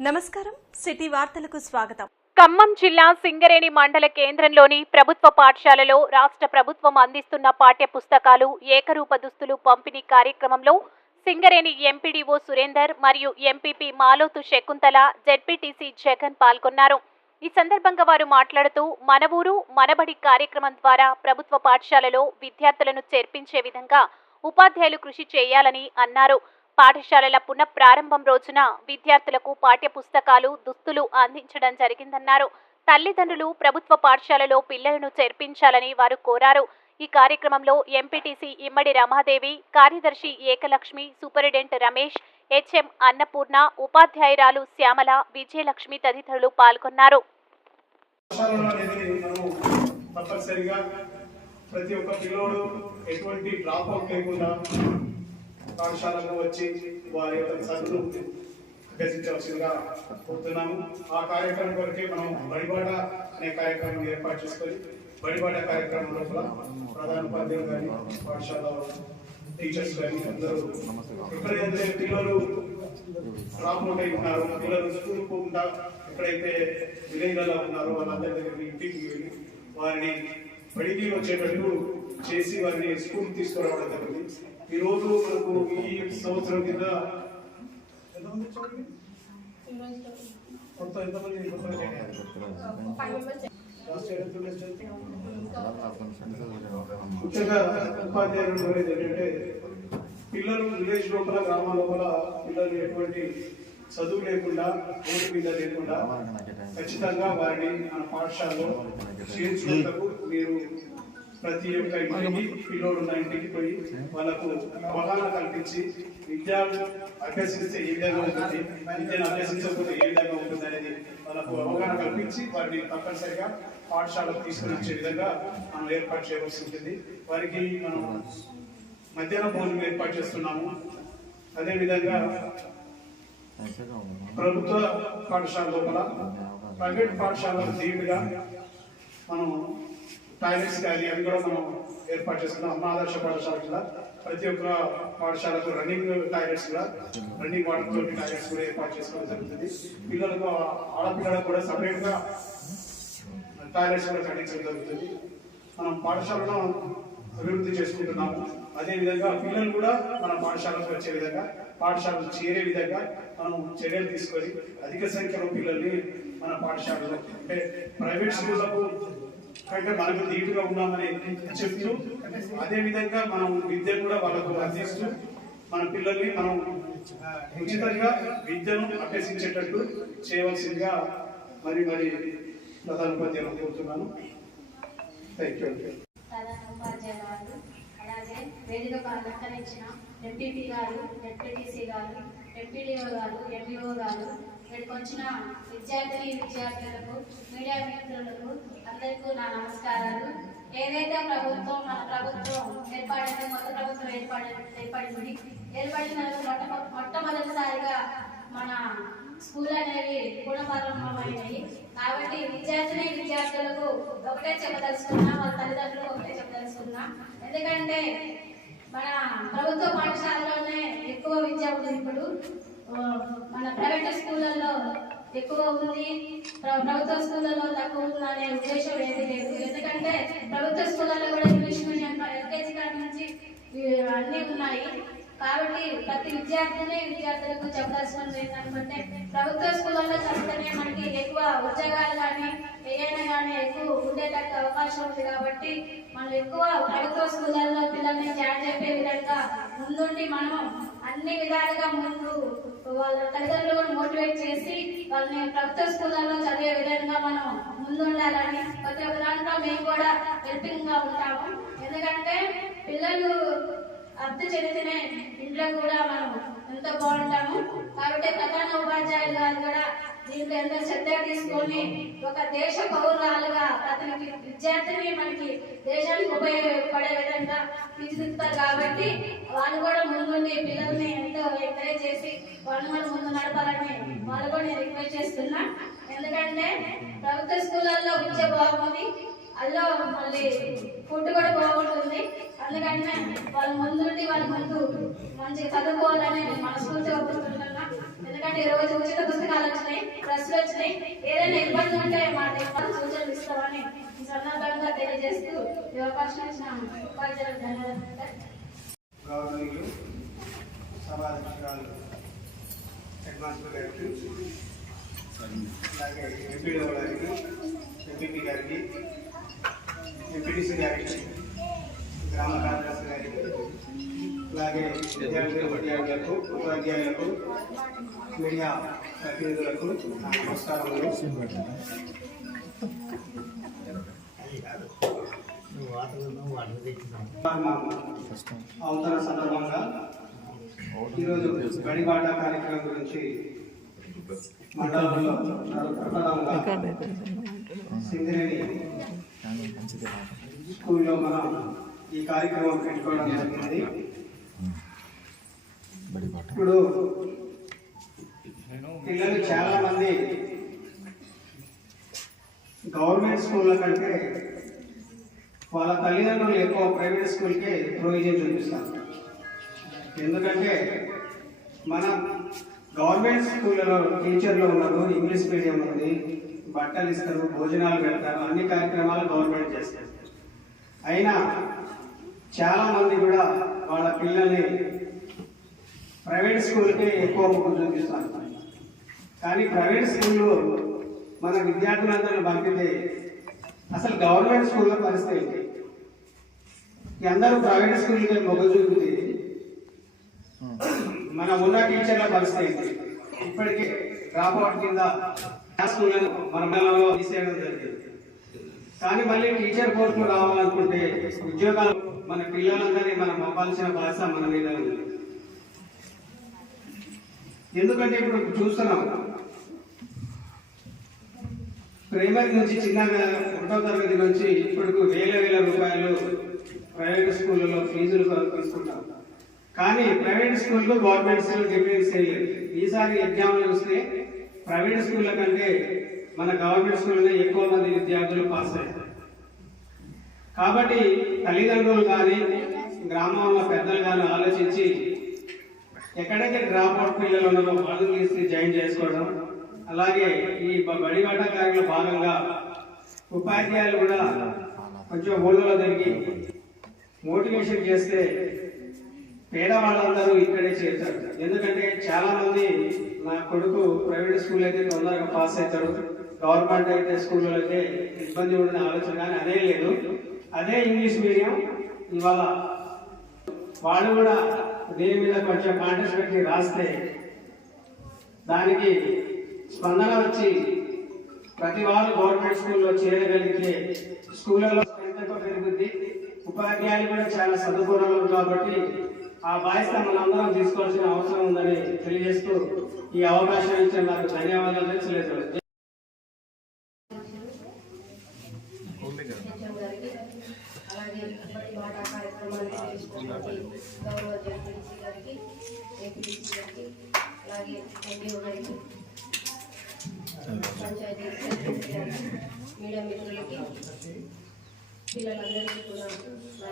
నమస్కారం. సిటీ వార్తలకు స్వాగతం. ఖమ్మం జిల్లా సింగరేణి మండల కేంద్రంలోని ప్రభుత్వ పాఠశాలలో రాష్ట్ర ప్రభుత్వం అందిస్తున్న పాఠ్య పుస్తకాలు ఏకరూప దుస్తులు పంపిణీ కార్యక్రమంలో సింగరేణి ఎంపీడీఓ సురేందర్ మరియు ఎంపీపీ మాలోతు శకుంతల జెడ్పీటీసీ జగన్ పాల్గొన్నారు. ఈ సందర్భంగా వారు మాట్లాడుతూ మన ఊరు మనబడి కార్యక్రమం ద్వారా ప్రభుత్వ పాఠశాలలో విద్యార్థులను చేర్పించే విధంగా ఉపాధ్యాయులు కృషి చేయాలని అన్నారు. పాఠశాలల పునఃప్రారంభం రోజున విద్యార్థులకు పాఠ్య పుస్తకాలు దుస్తులు అందించడం జరిగిందన్నారు. తల్లిదండ్రులు ప్రభుత్వ పాఠశాలలో పిల్లలను చేర్పించాలని వారు కోరారు. ఈ కార్యక్రమంలో ఎంపీటీసీ ఇమ్మడి రమాదేవి కార్యదర్శి ఏకలక్ష్మి సూపరింటెండెంట్ రమేష్ హెచ్ఎం అన్నపూర్ణ ఉపాధ్యాయురాలు శ్యామల విజయలక్ష్మి తదితరులు పాల్గొన్నారు. ప్రతి ఒక్క పిల్లోడు ఎటువంటి డ్రాప్ అవుట్ లేకుండా పాఠశాలకు వచ్చి వారి యొక్క చదువులు అభ్యసించవలసిందిగా కోరుతున్నాము. ఆ కార్యక్రమం కొరకే మనం బడిబాట అనే కార్యక్రమం ఏర్పాటు చేసుకొని బడిబాట కార్యక్రమం లోపల ప్రధాన ఉపాధ్యాయులు కానీ పాఠశాల టీచర్స్ కానీ అందరూ ఎప్పుడైతే పిల్లలు రాకుండా అయి ఉన్నారు పిల్లలు స్కూల్ పోకుండా ఎక్కడైతే విలేజ్లలో ఉన్నారో వాళ్ళందరి దగ్గర ఇంటికి వెళ్ళి వారిని బడికి వచ్చేటట్టు చేసి వారిని స్కూల్ తీసుకురావడం జరిగింది. ఈ రోజు మనకు ఈ సంవత్సరం కింద ఎంతమంది వచ్చారు? మొత్తం ఎంతమంది ముఖ్యంగా ఉపాధ్యాయులు కోరేది ఏంటంటే పిల్లలు విలేజ్ లోపల గ్రామాల లోపల పిల్లలు ఎటువంటి చదువు లేకుండా ఓటు మీద లేకుండా ఖచ్చితంగా వారిని మన పాఠశాలలో చేర్చుకుంటకు మీరు ప్రతి ఒక్క ఇంటికి పిల్లోడు ఉన్న ఇంటికి పోయి వాళ్ళకు అవగాహన కల్పించి విద్య అభ్యసిస్తే ఏ విధంగా ఉంటుంది విద్యను అభ్యసించకపోతే ఏ విధంగా ఉంటుంది అనేది వాళ్ళకు అవగాహన కల్పించి వారిని తప్పనిసరిగా పాఠశాలకు తీసుకుని వచ్చే విధంగా మనం ఏర్పాటు చేయవలసి ఉంటుంది. వారికి మనం మధ్యాహ్న భోజనం ఏర్పాటు చేస్తున్నాము. అదేవిధంగా ప్రభుత్వ పాఠశాల లోపల ప్రైవేట్ పాఠశాల దీటుగా మనం టాయిలెట్స్ కానీ అవి కూడా మనం ఏర్పాటు చేసుకున్నాం. అమ్మ ఆదర్శ పాఠశాల కింద ప్రతి ఒక్క పాఠశాలకు రన్నింగ్ టాయిలెట్స్ కూడా రన్నింగ్ వాటర్ తోటి టాయిలెట్స్ కూడా ఏర్పాటు చేసుకోవడం జరుగుతుంది. పిల్లలకు ఆడపిల్లలకు కూడా సపరేట్గా టాయిలెట్స్ కూడా కట్టించడం జరుగుతుంది. మనం పాఠశాలను అభివృద్ధి చేసుకుంటున్నాము. అదేవిధంగా పిల్లలు కూడా మన పాఠశాలకు వచ్చే విధంగా పాఠశాలకు చేరే విధంగా మనం చర్యలు తీసుకొని అధిక సంఖ్యలో పిల్లల్ని మన పాఠశాలలో అంటే ప్రైవేట్ స్కూళ్ళకు కంటే మనకు నీటుగా ఉన్నామని చెప్తూ అదేవిధంగా మనం విద్య కూడా వాళ్ళకు అందిస్తూ మన పిల్లల్ని మనం ఉచితంగా విద్యను అభ్యసించేటట్టు చేయవలసిందిగా మరి మరి ప్రధాన ఉపాధ్యాయులు కోరుతున్నాను. థ్యాంక్ యూ ప్రధాన ఉపాధ్యాయులు అలాగే వేదికకు అలంకరించిన ఎంపీపీ గారు ఎంపీటీసీ గారు ఎంపీడీఓ గారు ఎంఈఓ గారు ఇక్కడికి వచ్చిన విద్యార్థిని విద్యార్థులకు మీడియా మిత్రులకు అందరికీ నా నమస్కారాలు. ఏదైతే ప్రభుత్వం మన ప్రభుత్వం ఏర్పడింది మొత్తం ప్రభుత్వం ఏర్పడి ఏర్పడింది ఏర్పడిన మొట్ట మొట్టమొదటిసారిగా మన స్కూల్ అనేవి గుణపరమైనవి కాబట్టి విద్యార్థిని విద్యార్థులకు ఒకటే చెప్పదలుచుకున్నా వాళ్ళ తల్లిదండ్రులు ఒకటే చెప్పదలుచుకున్నా. ఎందుకంటే మన ప్రభుత్వ పాఠశాలలోనే ఎక్కువ విద్య ఉంది ఇప్పుడు. మన ప్రైవేట్ స్కూళ్ళల్లో ఎక్కువ ఉంది. ప్రభుత్వ స్కూళ్ళలో తక్కువ ఉంది అనే ఉద్దేశం ఏది లేదు. ఎందుకంటే ప్రభుత్వ స్కూళ్ళలో కూడా ఇంగ్లీష్ మీడియం ఎల్కేజీ కాడి నుంచి అన్ని అన్నీ ఉన్నాయి. కాబట్టి ప్రతి విద్యార్థిని విద్యార్థులకు చెప్పాల్సినది ఏంటంటే ప్రభుత్వ స్కూళ్ళలో చదివితేనే మనకి ఎక్కువ ఉద్యోగాలు కానీ ఏదైనా కానీ ఎక్కువ ఉండేటట్టు అవకాశం ఉంది కాబట్టి మనం ఎక్కువ ప్రభుత్వ స్కూళ్ళల్లో పిల్లల్ని జాయిన్ చెప్పే విధంగా ముందుండి మనం అన్ని విధాలుగా ముందు వాళ్ళ తల్లిదండ్రులను మోటివేట్ చేసి వాళ్ళని ప్రభుత్వ స్కూళ్ళలో చదివే విధంగా మనం ముందుండాలని ప్రతి ఒక్క దాంట్లో మేము కూడా హెల్పింగ్గా ఉంటాము. ఎందుకంటే పిల్లలు అర్థం చెందితేనే ఇంట్లో కూడా మనం ఎంతో బాగుంటాము కాబట్టి ప్రధాన ఉపాధ్యాయులు గారు కూడా దీంట్లో ఎంతో శ్రద్ధ తీసుకొని ఒక దేశ పౌరాలుగా అతనికి విద్యార్థిని మనకి దేశానికి ఉపయోగపడే విధంగా తీర్చిదిద్దుతారు కాబట్టి వాళ్ళు కూడా ముందుండి పిల్లల్ని ఎంతో ఎంకరేజ్ చేసి వాళ్ళు కూడా ముందు నడపాలని వాళ్ళు కూడా నేను రిక్వెస్ట్ చేస్తున్నా. ఎందుకంటే ప్రభుత్వ స్కూళ్ళల్లో విద్య బాగుంది అందులో మళ్ళీ ఫుడ్ కూడా బాగుంటుంది. అందుకని వాళ్ళు ముందుండి వాళ్ళ ముందు మంచి చదువుకోవాలని నేను మనస్ఫూర్తిగా కోరుకుంటున్నా ఎందుకంటే ఈ రోజు ఉచిత పుస్తకాలు వచ్చినాయి బుక్స్ వచ్చినాయి. ఏదైనా ఇబ్బంది ఉంటే మా సూచనలు ఇస్తామని సందర్భంగా తెలియజేస్తూ ఈ అవకాశం ఇచ్చిన ఉపాధ్యాయులు ధన్యవాదాలు. సభాధ్యక్షురాలు హెడ్ మాస్టర్ గారికి అలాగే ఎంపీడీఓ గారికి ఎంపీపీ గారికి ఎంపీటీసీ గారికి అలాగే విద్యార్థులు విద్యార్థులకు ఉపాధ్యాయులకు మీడియా ప్రతినిధులకు నమస్కారములు అవతరణ సందర్భంగా ఈరోజు బడిబాట కార్యక్రమం గురించి మండలంలో సింగరేణి స్కూల్లో మనం ఈ కార్యక్రమం పెట్టుకోవడం జరిగింది. ఇప్పుడు పిల్లలు చాలా మంది గవర్నమెంట్ స్కూళ్ళ కంటే వాళ్ళ తల్లిదండ్రులు ఎక్కువ ప్రైవేట్ స్కూల్కే ప్రొవిజన్ చూపిస్తారు. ఎందుకంటే మన గవర్నమెంట్ స్కూళ్ళలో టీచర్లు ఉన్నారు ఇంగ్లీష్ మీడియం ఉంది బట్టలు ఇస్తారు భోజనాలు పెడతారు అన్ని కార్యక్రమాలు గవర్నమెంట్ చేస్తారు అయినా చాలామంది కూడా వాళ్ళ పిల్లల్ని ప్రైవేట్ స్కూల్కే ఎక్కువ ముఖం చూపిస్తాను కానీ ప్రైవేట్ స్కూల్లో మన విద్యార్థులందరూ పంపితే అసలు గవర్నమెంట్ స్కూల్లో పరిస్థితి ఏంటి? అందరూ ప్రైవేట్ స్కూల్కే మొగ్గు చూపితే మన ఉన్న టీచర్ల పరిస్థితి ఏంటి? ఇప్పటికే డ్రాప్ అవుట్ కింద స్కూళ్ళను మన మండలంలో తీసేయడం జరిగింది. కానీ మళ్ళీ టీచర్ కోర్సులు రావాలనుకుంటే ఉద్యోగాలు మన పిల్లలందరినీ మనం పంపాల్సిన బాధ్యత మన మీద ఉంది. ఎందుకంటే ఇప్పుడు చూస్తున్నాం. ప్రైమరీ నుంచి చిన్నగా ఒకటో తరగతి నుంచి ఇప్పటికు వేల వేల రూపాయలు ప్రైవేట్ స్కూళ్ళలో ఫీజులు తీసుకుంటాం. కానీ ప్రైవేట్ స్కూళ్ళు గవర్నమెంట్ స్కూల్ డిఫరెన్స్ చేయలేదు. ఈసారి ఎగ్జామ్లు చూస్తే ప్రైవేట్ స్కూళ్ళ కంటే మన గవర్నమెంట్ స్కూల్లో ఎక్కువ మంది విద్యార్థులు పాస్ అయ్యారు. కాబట్టి తల్లిదండ్రులు కానీ గ్రామంలో పెద్దలు కానీ ఆలోచించి ఎక్కడైతే డ్రాప్ అవుట్ పిల్లలు ఉన్నారో వాళ్ళు తీసుకుని జాయిన్ చేసుకోవడం అలాగే ఈ బ- బడి కార్యంలో భాగంగా ఉపాధ్యాయులు కూడా కొంచెం ఊళ్ళలో తిరిగి మోటివేషన్ చేస్తే పేదవాళ్ళందరూ ఇక్కడే చేరుతారు. ఎందుకంటే చాలా మంది నా కొడుకు ప్రైవేట్ స్కూల్ అయితే తొందరగా పాస్ అవుతాడు. గవర్నమెంట్ అయితే స్కూల్లో అయితే ఇబ్బంది ఉండని ఆలోచన కానీ అదే లేదు. అదే ఇంగ్లీష్ మీడియం ఇవాళ వాళ్ళు కూడా దీని మీద కొంచెం కాంటెస్ట్ పెట్టి రాస్తే దానికి స్పందన వచ్చి ప్రతి వారు గవర్నమెంట్ స్కూల్లో చేరగలిగితే స్కూళ్ళలో strength పెరుగుద్ది. ఉపాధ్యాయులు కూడా చాలా సదుపాయాలు కాబట్టి ఆ బాధ్యత మనందరం తీసుకోవాల్సిన అవసరం ఉందని తెలియజేస్తూ ఈ అవకాశం ఇచ్చిన నాకు ధన్యవాదాలు తెలియజేయలేదు హెచ్ఎం గారికి అలాగే ఇప్పటి మాట కార్యక్రమాన్ని తీసుకున్నటువంటి గౌరవ జడ్పీసీ గారికి ఏపీసీ గారికి అలాగే ఎంపీఓ గారికి పంచాయతీ మీడియా మిత్రులకి పిల్లలందరికీ కూడా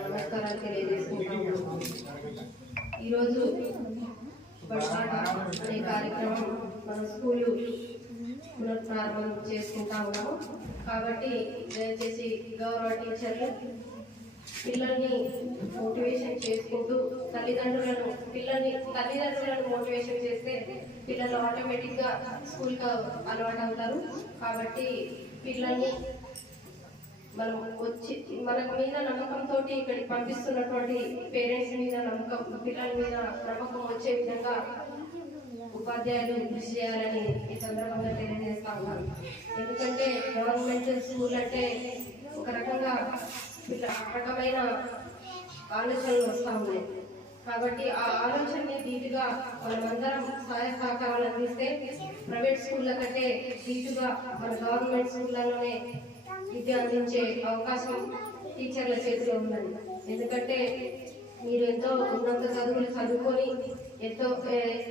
నమస్కారాలు తెలియజేసుకుంటాము ఈరోజు బడిపాట అనే కార్యక్రమం మన స్కూలు పునఃప్రారంభం చేసుకుంటా ఉన్నాము. కాబట్టి దయచేసి గౌరవ టీచర్లు పిల్లల్ని మోటివేషన్ చేసుకుంటూ తల్లిదండ్రులను పిల్లల్ని తల్లిదండ్రులను మోటివేషన్ చేస్తే పిల్లలు ఆటోమేటిక్గా స్కూల్కి అలవాటు అవుతారు. కాబట్టి పిల్లల్ని మనం వచ్చి మన మీద నమ్మకంతో ఇక్కడికి పంపిస్తున్నటువంటి పేరెంట్స్ మీద నమ్మకం పిల్లల మీద నమ్మకం వచ్చే విధంగా ఉపాధ్యాయులు కృషి చేయాలని ఈ సందర్భంగా తెలియజేస్తా ఉన్నాను. ఎందుకంటే గవర్నమెంట్ స్కూల్ అంటే ఒక రకంగా రకమైన ఆలోచనలు వస్తూ ఉన్నాయి. కాబట్టి ఆ ఆలోచనని ధీటుగా మనమందరం సహాయ సహకారాలు అందిస్తే ప్రైవేట్ స్కూళ్ళ కంటే ధీటుగా మన గవర్నమెంట్ స్కూళ్ళలోనే విద్య అందించే అవకాశం టీచర్ల చేతిలో ఉన్నది. ఎందుకంటే మీరు ఎంతో ఉన్నత చదువులు చదువుకొని ఎంతో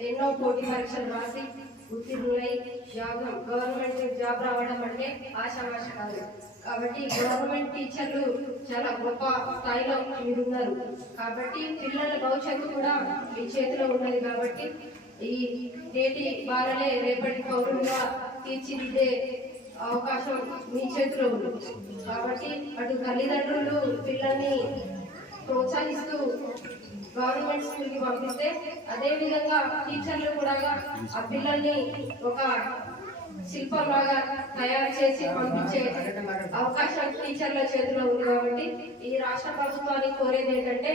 ఎన్నో పోటీ పరీక్షలు రాసి ఉత్తీర్ణులై జాబ్ గవర్నమెంట్ జాబ్ రావడం అంటే ఆశావాష కాదు కాబట్టి గవర్నమెంట్ టీచర్లు చాలా గొప్ప స్థాయిలో మీరున్నారు కాబట్టి పిల్లల భవిష్యత్తు కూడా మీ చేతిలో ఉన్నది కాబట్టి ఈ నేటి బాలలే రేపటి పౌరులుగా తీర్చిదిద్దే అవకాశం మీ చేతిలో ఉంది కాబట్టి అటు తల్లిదండ్రులు పిల్లల్ని ప్రోత్సహిస్తూ గవర్నమెంట్ స్కూల్కి పంపిస్తే అదే విధంగా టీచర్లు కూడా ఆ పిల్లల్ని ఒక శిల్పంలాగా తయారు చేసి పంపించే అవకాశం టీచర్ల చేతిలో ఉంది కాబట్టి ఈ రాష్ట్ర ప్రభుత్వానికి కోరేది ఏంటంటే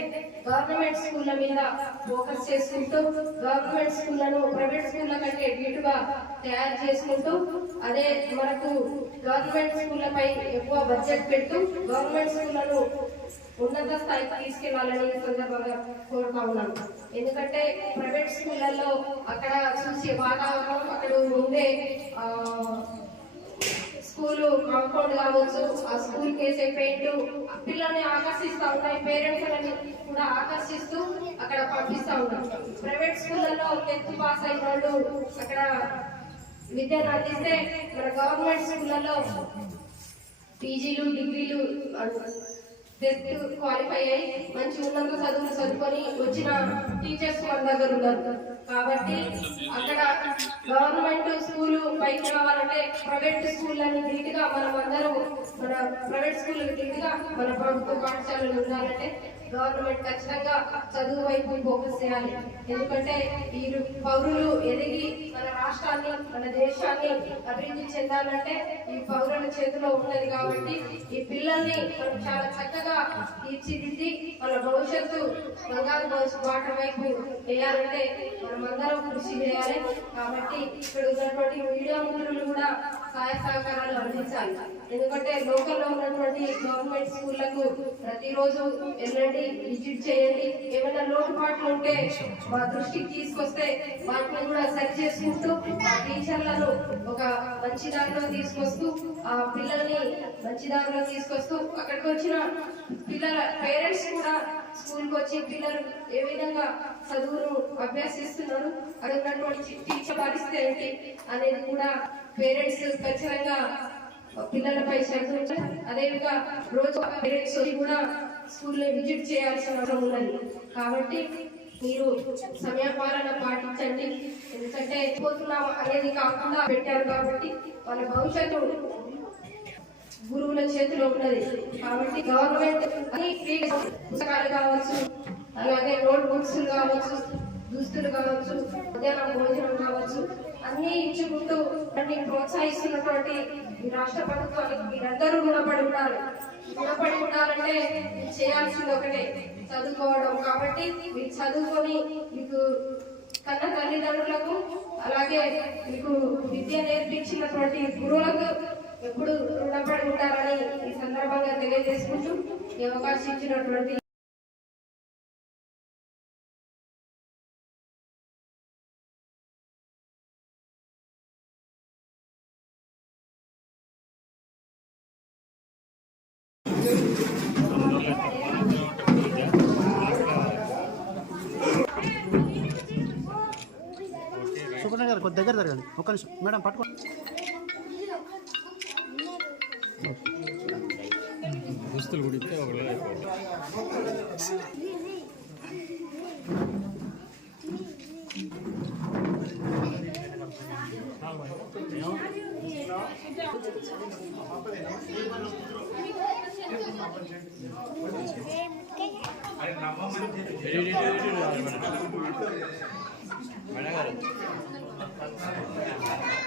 గవర్నమెంట్ స్కూళ్ళ మీద ఫోకస్ చేసుకుంటూ గవర్నమెంట్ స్కూళ్ళను ప్రైవేట్ స్కూళ్ళ కంటే వీటుగా తయారు చేసుకుంటూ అదే మనకు గవర్నమెంట్ స్కూళ్ళపై ఎక్కువ బడ్జెట్ పెట్టు గవర్నమెంట్ స్కూళ్ళను ఉన్నత స్థాయికి తీసుకెళ్ళాలని సందర్భంగా కోరుతా ఉన్నాను. ఎందుకంటే ప్రైవేట్ స్కూళ్ళల్లో అక్కడ చూసే వాతావరణం అక్కడ ఉండే స్కూలు కాంపౌండ్ కావచ్చు ఆ స్కూల్ కేసే పెయింట్ పిల్లల్ని ఆకర్షిస్తూ ఉన్నాయి పేరెంట్స్ కూడా ఆకర్షిస్తూ అక్కడ పంపిస్తా ఉంటాం ప్రైవేట్ స్కూళ్ళల్లో టెన్త్ పాస్ అయిన వాళ్ళు అక్కడ విద్యను అందిస్తే మన గవర్నమెంట్ స్కూళ్ళల్లో పీజీలు డిగ్రీలు టెస్ట్ క్వాలిఫై అయ్యి మంచి ఉన్నత చదువులు చదువుకొని వచ్చిన టీచర్స్ మన దగ్గర ఉన్నారు. కాబట్టి అక్కడ గవర్నమెంట్ స్కూల్ పైకి రావాలంటే ప్రైవేట్ స్కూళ్ళని ధీటుగా మనం అందరం మన ప్రైవేట్ స్కూళ్ళకి ధీటుగా మన ప్రభుత్వ పాఠశాలలు ఉండాలంటే గవర్నమెంట్ ఖచ్చితంగా చదువు వైపు ఫోకస్ చేయాలి. ఎందుకంటే ఈ పౌరులు ఎదిగి మన రాష్ట్రాన్ని మన దేశాన్ని అభివృద్ధి చెందాలంటే ఈ పౌరుల చేతిలో ఉన్నది కాబట్టి ఈ పిల్లల్ని మనం చాలా చక్కగా తీర్చిదిద్ది మన భవిష్యత్తు బంగారు భవిష్యత్ బాట వైపు వేయాలంటే మనం అందరం కృషి చేయాలి. కాబట్టి ఇక్కడ ఉన్నటువంటి మీడియా మిత్రులు కూడా సహాయ సహకారాలు అందించాలి. ఎందుకంటే లోకల్లో ఉన్నటువంటి గవర్నమెంట్ స్కూళ్ళకు ప్రతిరోజు వెళ్ళండి విజిట్ చేయండి. ఏమైనా లోటుపాట్లు ఉంటే మా దృష్టికి తీసుకొస్తే వాటిని కూడా సరి చేసుకుంటూ ఆ టీచర్లను ఒక మంచి దారిలో తీసుకొస్తూ ఆ పిల్లల్ని మంచి దారిలో తీసుకొస్తూ అక్కడికి వచ్చిన పిల్లల పేరెంట్స్ కూడా స్కూల్కి వచ్చి పిల్లలు ఏ విధంగా చదువును అభ్యసిస్తున్నారు? అక్కడ ఉన్నటువంటి టీచర్ పరిస్థితి ఏంటి అనేది కూడా పేరెంట్స్ ఖచ్చితంగా పిల్లలపై శ్రద్ధ ఉంచాలి. అదేవిధంగా రోజు పేరెంట్స్ వచ్చి కూడా స్కూల్లో విజిట్ చేయాల్సిన అవసరం ఉన్నది. కాబట్టి మీరు సమయపాలన పాటించండి. ఎందుకంటే పోతున్నాం అనేది కాకుండా పెట్టారు కాబట్టి వాళ్ళ భవిష్యత్తు గురువుల చేతిలో ఉన్నది కాబట్టి గవర్నమెంట్ అన్ని ఫ్రీ పుస్తకాలు కావచ్చు అలాగే రోడ్ బుక్స్ కావచ్చు దుస్తులు కావచ్చు మధ్యాహ్నం భోజనం కావచ్చు అన్ని ఇచ్చుకుంటూ అన్ని ప్రోత్సహిస్తున్నటువంటి ఈ రాష్ట్ర ప్రభుత్వానికి మీరందరూ రుణపడి ఉండాలి. రుణపడి ఉండాలంటే చేయాల్సింది ఒకటే చదువుకోవడం. కాబట్టి మీరు చదువుకొని మీకు కన్న తల్లిదండ్రులకు అలాగే మీకు విద్య నేర్పించినటువంటి గురువులకు ఎప్పుడు రుణపడి ఉంటారని ఈ సందర్భంగా తెలియజేసుకుంటూ ఈ అవకాశం ఇచ్చినటువంటి సుకన్య గారు కొద్ది దగ్గర జరగండి. ఒక్క నిమిషం. మేడం పట్టుకోండి దుస్తులు కుడితే ఒకళ్ళు అయిపోయింది మేడం గారు పాపా